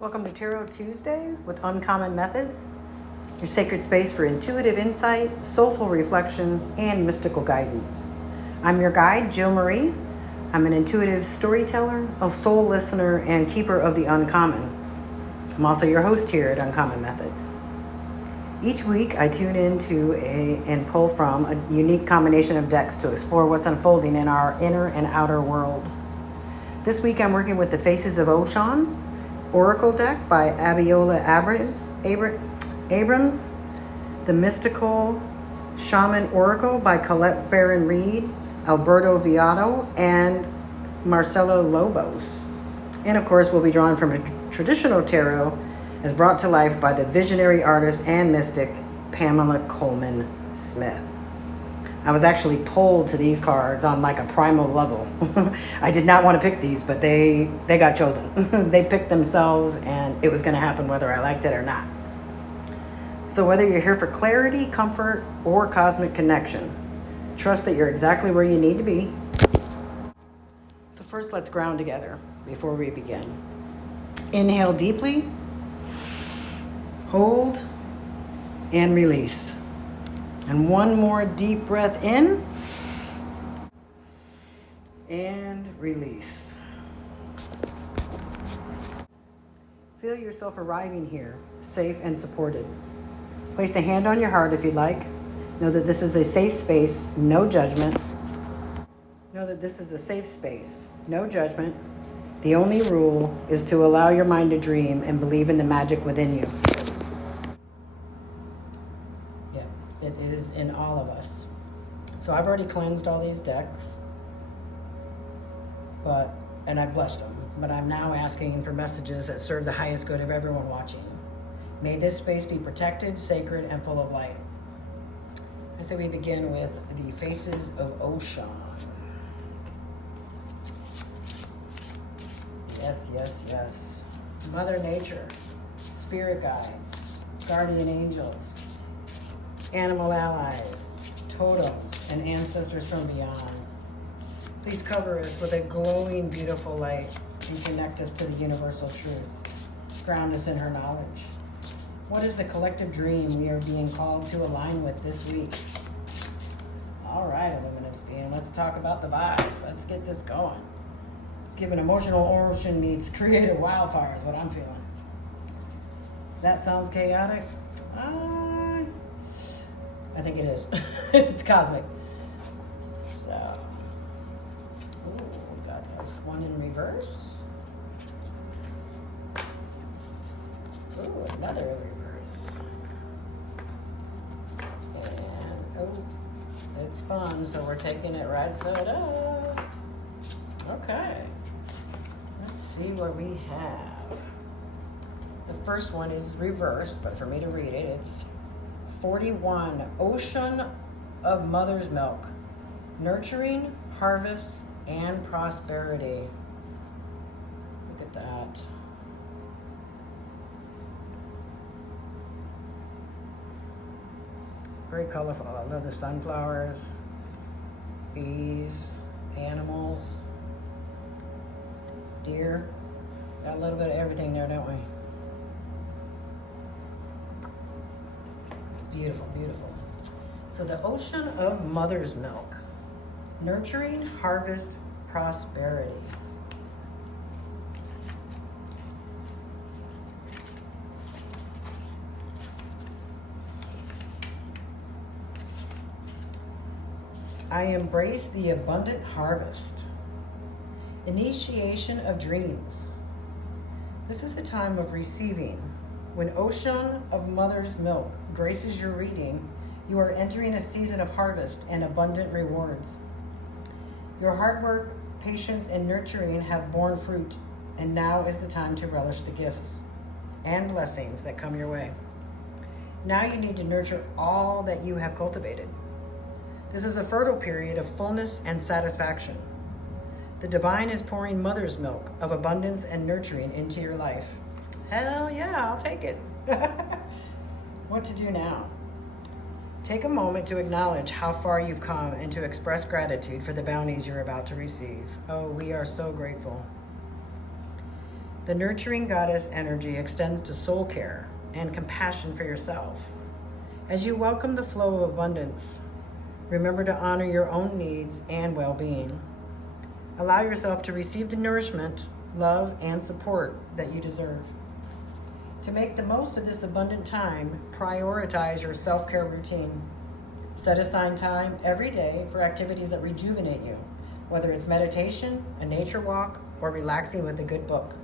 Welcome to Tarot Tuesday with Uncommon Methods, your sacred space for intuitive insight, soulful reflection, and mystical guidance. I'm your guide, Jill Marie. I'm an intuitive storyteller, a soul listener, and keeper of the uncommon. I'm also your host here at Uncommon Methods. Each week, I tune into and pull from a unique combination of decks to explore what's unfolding in our inner and outer world. This week, I'm working with the Face Of Oshun Oracle deck by Abiola Abrams, the Mystical Shaman Oracle by Colette Baron Reid, Alberto Villoldo, and Marcela Lobos. And of course, we'll be drawing from a traditional tarot as brought to life by the visionary artist and mystic Pamela Colman Smith. I was actually pulled to these cards on like a primal level. I did not want to pick these, but they got chosen. They picked themselves, and it was going to happen whether I liked it or not. So whether you're here for clarity, comfort, or cosmic connection, trust that you're exactly where you need to be. So first, let's ground together before we begin. Inhale deeply, hold, and release. And one more deep breath in and release. Feel yourself arriving here, safe and supported. Place a hand on your heart if you'd like. Know that this is a safe space, no judgment. Know that this is a safe space, no judgment. The only rule is to allow your mind to dream and believe in the magic within you. It is in all of us. So I've already cleansed all these decks, and I blessed them, but I'm now asking for messages that serve the highest good of everyone watching. May this space be protected, sacred, and full of light. I say we begin with the Faces of Oshun. Yes, yes, yes. Mother Nature, spirit guides, guardian angels, animal allies, totems, and ancestors from beyond. Please cover us with a glowing, beautiful light and connect us to the universal truth. Ground us in her knowledge. What is the collective dream we are being called to align with this week? All right, Illuminative Being, let's talk about the vibes. Let's get this going. Let's give an emotional ocean meets creative wildfire is what I'm feeling. That sounds chaotic? I think it is. It's cosmic. So, we got this one in reverse. Ooh, another in reverse. And, it's fun, so we're taking it right side up. Okay. Let's see what we have. The first one is reversed, but for me to read it, it's 41, Ocean of Mother's Milk, Nurturing, Harvest, and Prosperity. Look at that. Very colorful. I love the sunflowers, bees, animals, deer. Got a little bit of everything there, don't we? Beautiful, beautiful. So the Ocean of Mother's Milk, Nurturing, Harvest, Prosperity. I embrace the abundant harvest. Initiation of dreams. This is a time of receiving. When Ocean of Mother's Milk graces your reading, you are entering a season of harvest and abundant rewards. Your hard work, patience, and nurturing have borne fruit, and now is the time to relish the gifts and blessings that come your way. Now you need to nurture all that you have cultivated. This is a fertile period of fullness and satisfaction. The divine is pouring mother's milk of abundance and nurturing into your life. Hell yeah, I'll take it. What to do now? Take a moment to acknowledge how far you've come and to express gratitude for the bounties you're about to receive. Oh, we are so grateful. The nurturing goddess energy extends to soul care and compassion for yourself. As you welcome the flow of abundance, remember to honor your own needs and well-being. Allow yourself to receive the nourishment, love, and support that you deserve. To make the most of this abundant time, prioritize your self-care routine. Set aside time every day for activities that rejuvenate you, whether it's meditation, a nature walk, or relaxing with a good book.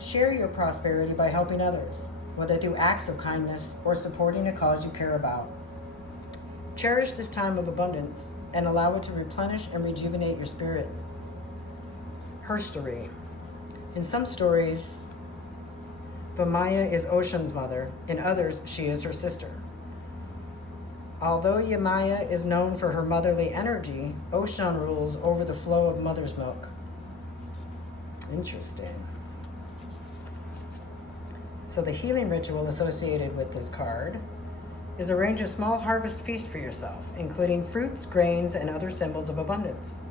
Share your prosperity by helping others, whether through acts of kindness or supporting a cause you care about. Cherish this time of abundance and allow it to replenish and rejuvenate your spirit. Her story. In some stories, Vamaya is Oshun's mother. In others, she is her sister. Although Yamaya is known for her motherly energy, Oshun rules over the flow of mother's milk. Interesting. So the healing ritual associated with this card is arrange a small harvest feast for yourself, including fruits, grains, and other symbols of abundance.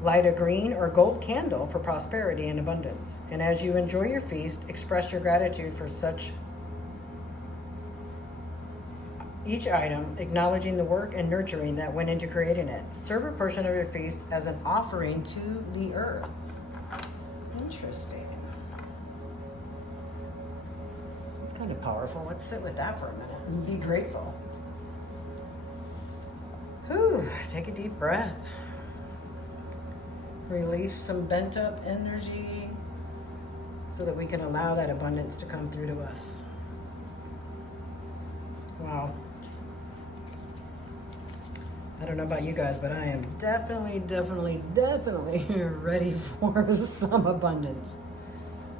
Light a green or gold candle for prosperity and abundance. And as you enjoy your feast, express your gratitude for each item, acknowledging the work and nurturing that went into creating it. Serve a portion of your feast as an offering to the earth. Interesting. It's kind of powerful. Let's sit with that for a minute and be grateful. Whew, take a deep breath. Release some bent up energy so that we can allow that abundance to come through to us. Wow. I don't know about you guys, but I am definitely ready for some abundance.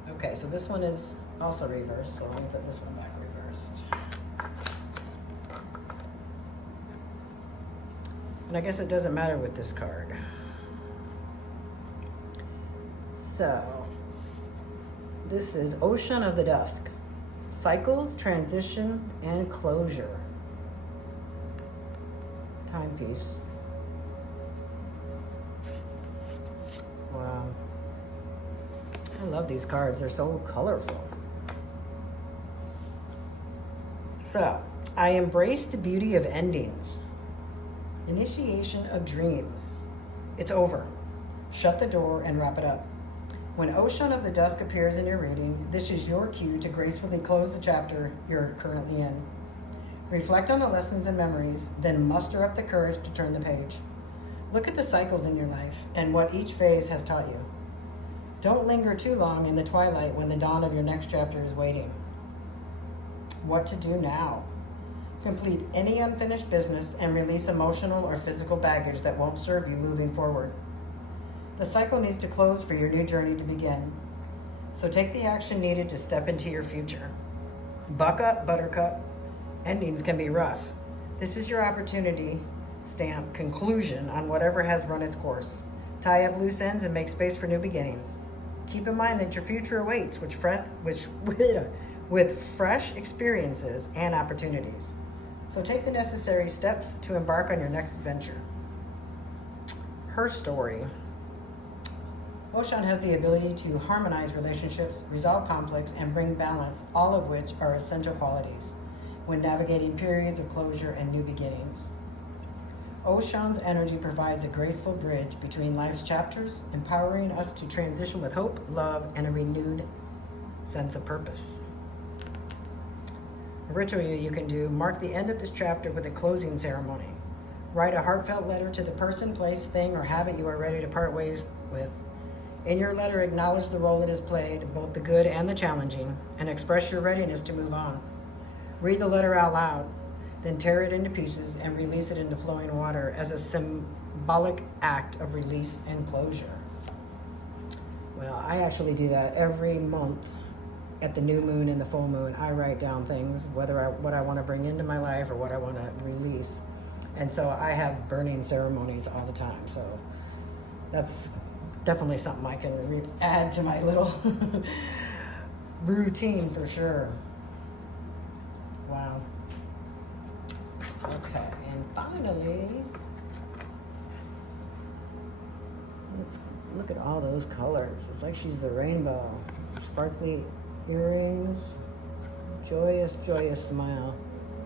Okay, so this one is also reversed, so let me put this one back reversed. And I guess it doesn't matter with this card. So, this is Oshun of the Dusk. Cycles, transition, and closure. Timepiece. Wow. I love these cards. They're so colorful. So, I embrace the beauty of endings. Initiation of dreams. It's over. Shut the door and wrap it up. When Oshun of the Dusk appears in your reading, this is your cue to gracefully close the chapter you're currently in. Reflect on the lessons and memories, then muster up the courage to turn the page. Look at the cycles in your life and what each phase has taught you. Don't linger too long in the twilight when the dawn of your next chapter is waiting. What to do now? Complete any unfinished business and release emotional or physical baggage that won't serve you moving forward. The cycle needs to close for your new journey to begin. So take the action needed to step into your future. Buck up, buttercup. Endings can be rough. This is your opportunity, stamp conclusion on whatever has run its course. Tie up loose ends and make space for new beginnings. Keep in mind that your future awaits with fresh experiences and opportunities. So take the necessary steps to embark on your next adventure. Her story. Oshun has the ability to harmonize relationships, resolve conflicts, and bring balance, all of which are essential qualities when navigating periods of closure and new beginnings. Oshun's energy provides a graceful bridge between life's chapters, empowering us to transition with hope, love, and a renewed sense of purpose. A ritual you can do: mark the end of this chapter with a closing ceremony. Write a heartfelt letter to the person, place, thing, or habit you are ready to part ways with. In your letter, acknowledge the role it has played, both the good and the challenging, and express your readiness to move on. Read the letter out loud, then tear it into pieces and release it into flowing water as a symbolic act of release and closure. Well, I actually do that every month at the new moon and the full moon. I write down things, what I want to bring into my life or what I want to release. And so I have burning ceremonies all the time. So that's definitely something I can add to my little routine for sure. Wow. Okay, and finally, let's look at all those colors. It's like she's the rainbow. Sparkly earrings. Joyous, joyous smile.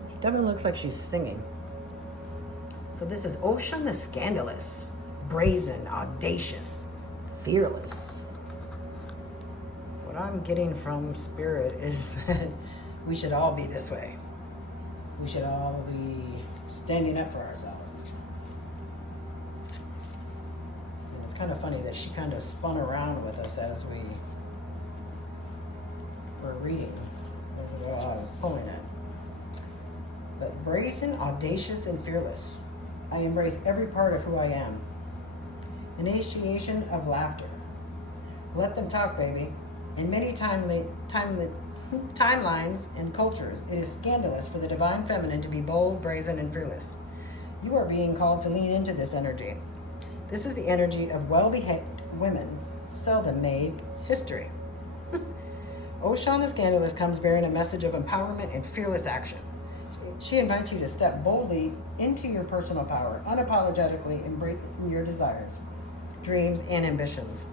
She definitely looks like she's singing. So this is Oshun the Scandalous. Brazen, audacious, fearless. What I'm getting from Spirit is that we should all be this way. We should all be standing up for ourselves. And it's kind of funny that she kind of spun around with us as we were reading. While I was pulling it. But brazen, audacious, and fearless. I embrace every part of who I am. Initiation of laughter. Let them talk, baby. In many timelines and cultures, it is scandalous for the divine feminine to be bold, brazen, and fearless. You are being called to lean into this energy. This is the energy of well-behaved women, seldom made history. Oshun the Scandalous comes bearing a message of empowerment and fearless action. She invites you to step boldly into your personal power, unapologetically embracing your desires, dreams, and ambitions.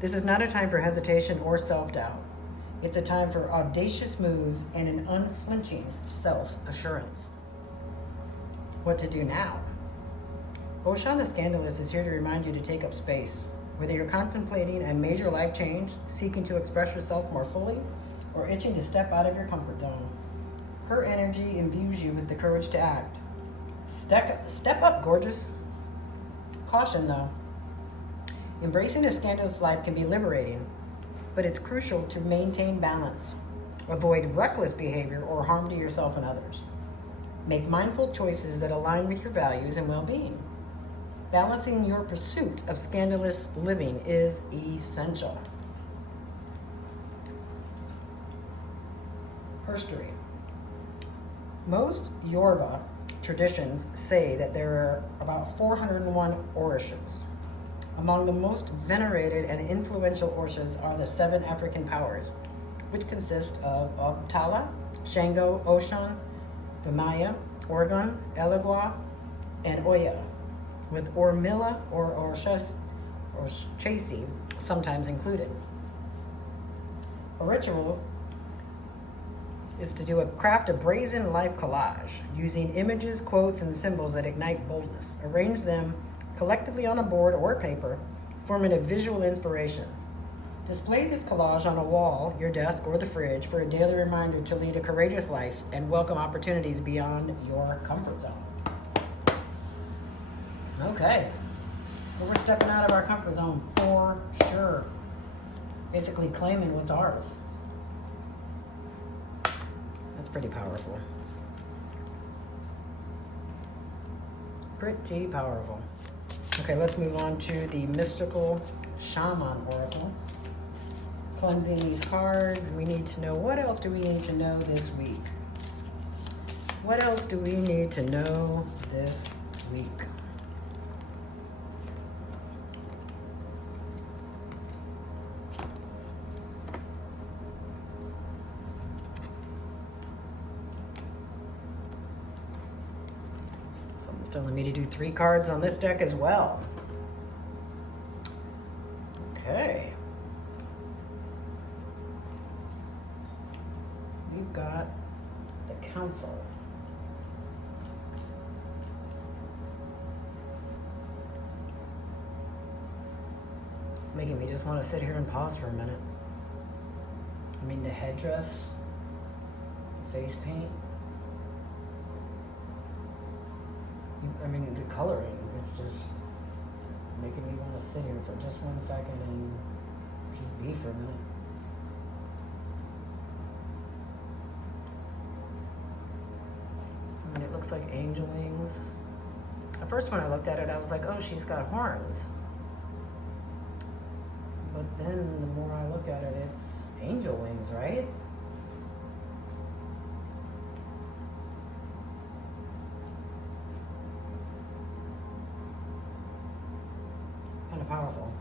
This is not a time for hesitation or self-doubt. It's a time for audacious moves and an unflinching self-assurance. What to do now? Oshun the Scandalous is here to remind you to take up space. Whether you're contemplating a major life change, seeking to express yourself more fully, or itching to step out of your comfort zone, her energy imbues you with the courage to act. Step up, gorgeous. Caution, though. Embracing a scandalous life can be liberating, but it's crucial to maintain balance. Avoid reckless behavior or harm to yourself and others. Make mindful choices that align with your values and well-being. Balancing your pursuit of scandalous living is essential. History. Most Yoruba traditions say that there are about 401 Orishas. Among the most venerated and influential Orishas are the 7 African powers, which consist of Obatala, Shango, Oshun, Vimaya, Orgun, Elegua, and Oya, with Ormilla or Orchasi sometimes included. A ritual is to craft a brazen life collage using images, quotes, and symbols that ignite boldness. Arrange them collectively on a board or paper, forming a visual inspiration. Display this collage on a wall, your desk, or the fridge for a daily reminder to lead a courageous life and welcome opportunities beyond your comfort zone. Okay, so we're stepping out of our comfort zone for sure. Basically claiming what's ours. That's pretty powerful. Pretty powerful. Okay, let's move on to the Mystical Shaman Oracle. Cleansing these cards, we need to know, what else do we need to know this week? What else do we need to know this week? Someone's telling me to do 3 cards on this deck as well. Okay. We've got the Council. It's making me just want to sit here and pause for a minute. I mean, the headdress, the face paint. I mean, the coloring, it's just making me want to sit here for just 1 second and just be for a minute. I mean, it looks like angel wings. At first when I looked at it, I was like, oh, she's got horns. But then the more I look at it, it's angel wings, right? Kind of powerful.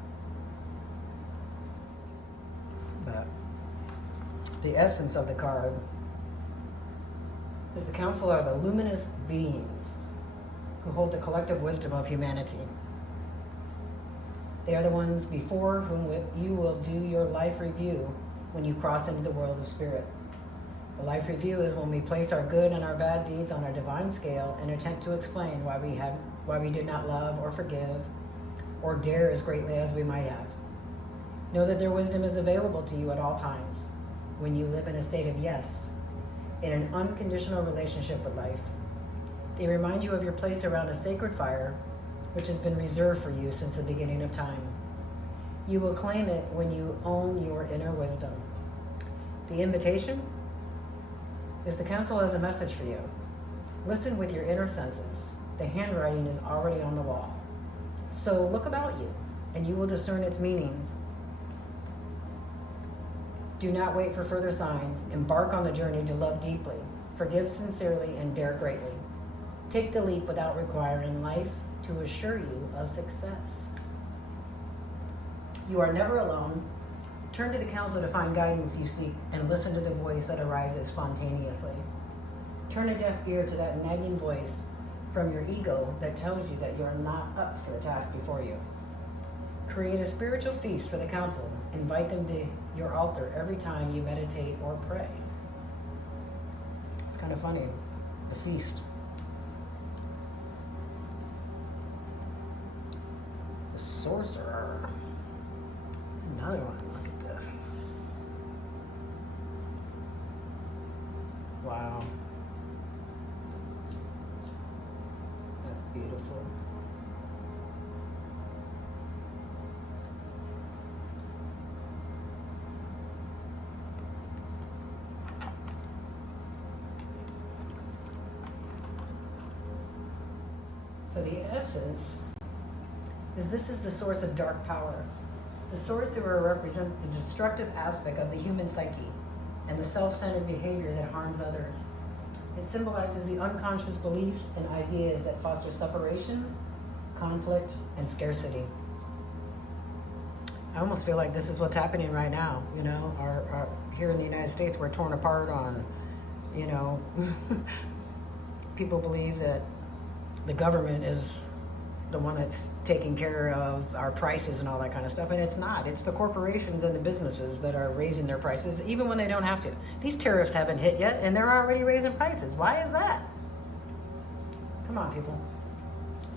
But the essence of the card is the Council are the luminous beings who hold the collective wisdom of humanity. They are the ones before whom you will do your life review when you cross into the world of spirit. The life review is when we place our good and our bad deeds on a divine scale and attempt to explain why we did not love or forgive or dare as greatly as we might have. Know that their wisdom is available to you at all times when you live in a state of yes, in an unconditional relationship with life. They remind you of your place around a sacred fire which has been reserved for you since the beginning of time. You will claim it when you own your inner wisdom. The invitation is the council has a message for you. Listen with your inner senses. The handwriting is already on the wall. So look about you, and you will discern its meanings. Do not wait for further signs. Embark on the journey to love deeply, forgive sincerely, and dare greatly. Take the leap without requiring life to assure you of success. You are never alone. Turn to the council to find guidance you seek and listen to the voice that arises spontaneously. Turn a deaf ear to that nagging voice from your ego that tells you that you are not up for the task before you. Create a spiritual feast for the council. Invite them to your altar every time you meditate or pray. It's kind of funny, the feast. The sorcerer. Another one. Look at this. Wow. That's beautiful. So the essence is this is the source of dark power. The sorcerer represents the destructive aspect of the human psyche and the self-centered behavior that harms others. It symbolizes the unconscious beliefs and ideas that foster separation, conflict, and scarcity. I almost feel like this is what's happening right now. You know, our here in the United States, we're torn apart on, you know, people believe that the government is the one that's taking care of our prices and all that kind of stuff, and it's not. It's the corporations and the businesses that are raising their prices, even when they don't have to. These tariffs haven't hit yet, and they're already raising prices. Why is that? Come on, people.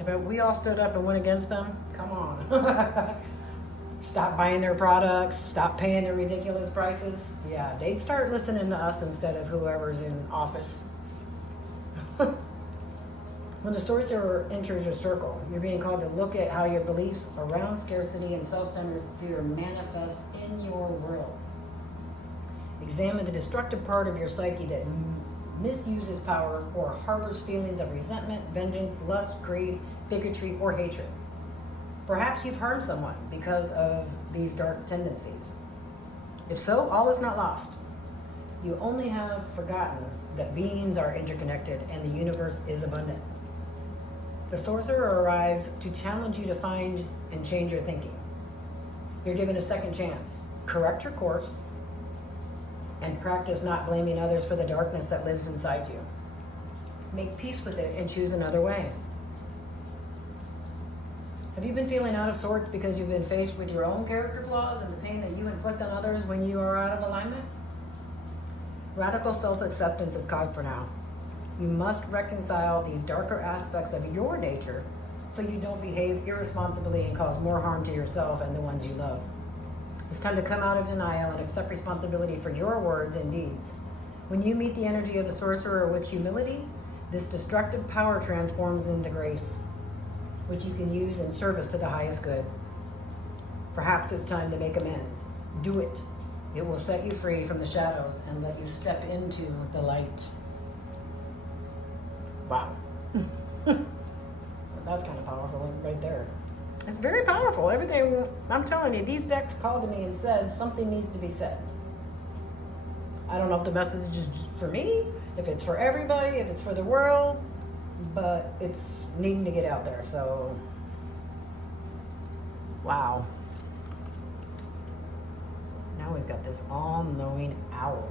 If we all stood up and went against them, come on. Stop buying their products, stop paying their ridiculous prices. Yeah, they'd start listening to us instead of whoever's in office. When the sorcerer enters your circle, you're being called to look at how your beliefs around scarcity and self-centered fear manifest in your world. Examine the destructive part of your psyche that misuses power or harbors feelings of resentment, vengeance, lust, greed, bigotry, or hatred. Perhaps you've harmed someone because of these dark tendencies. If so, all is not lost. You only have forgotten that beings are interconnected and the universe is abundant. The sorcerer arrives to challenge you to find and change your thinking. You're given a second chance. Correct your course and practice not blaming others for the darkness that lives inside you. Make peace with it and choose another way. Have you been feeling out of sorts because you've been faced with your own character flaws and the pain that you inflict on others when you are out of alignment? Radical self-acceptance is called for now. You must reconcile these darker aspects of your nature so you don't behave irresponsibly and cause more harm to yourself and the ones you love. It's time to come out of denial and accept responsibility for your words and deeds. When you meet the energy of the sorcerer with humility, this destructive power transforms into grace, which you can use in service to the highest good. Perhaps it's time to make amends. Do it. It will set you free from the shadows and let you step into the light. Wow. That's kind of powerful right there. It's very powerful. Everything, I'm telling you, these decks called to me and said something needs to be said. I don't know if the message is just for me, if it's for everybody, if it's for the world, but it's needing to get out there. So, wow. Now we've got this all-knowing owl.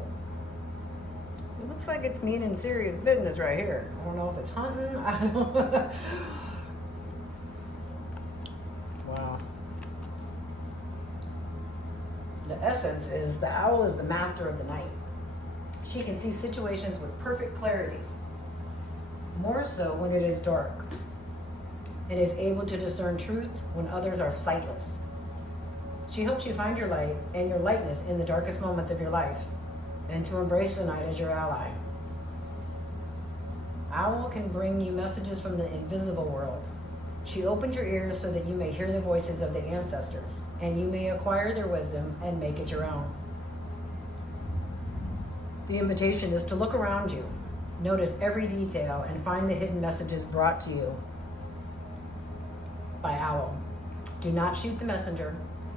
It looks like it's meaning serious business right here. I don't know if it's hunting. I don't know. Wow. the essence is the owl is the master of the night. She can see situations with perfect clarity, more so when it is dark. It is able to discern truth when others are sightless. She helps you find your light and your lightness in the darkest moments of your life, and to embrace the night as your ally. Owl can bring you messages from the invisible world. She opens your ears so that you may hear the voices of the ancestors, and you may acquire their wisdom and make it your own. The invitation is to look around you, notice every detail, and find the hidden messages brought to you by Owl. Do not shoot the messenger.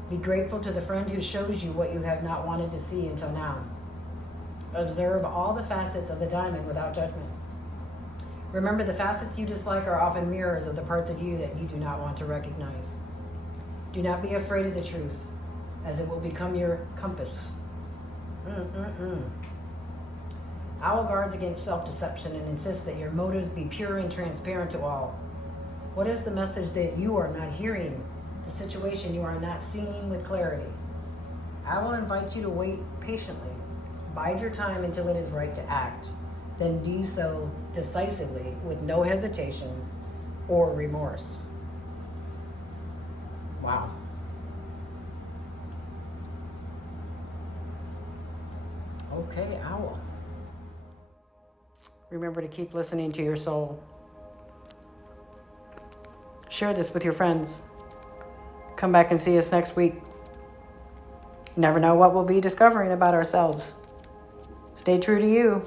Be grateful to the friend who shows you what you have not wanted to see until now. Observe all the facets of the diamond without judgment. Remember, the facets you dislike are often mirrors of the parts of you that you do not want to recognize. Do not be afraid of the truth, as it will become your compass. Owl guards against self-deception and insists that your motives be pure and transparent to all. What is the message that you are not hearing? The situation you are not seeing with clarity? Owl invites you to wait patiently. Bide your time until it is right to act. Then do so decisively with no hesitation or remorse. Wow. Okay, Owl. Remember to keep listening to your soul. Share this with your friends. Come back and see us next week. You never know what we'll be discovering about ourselves. Stay true to you.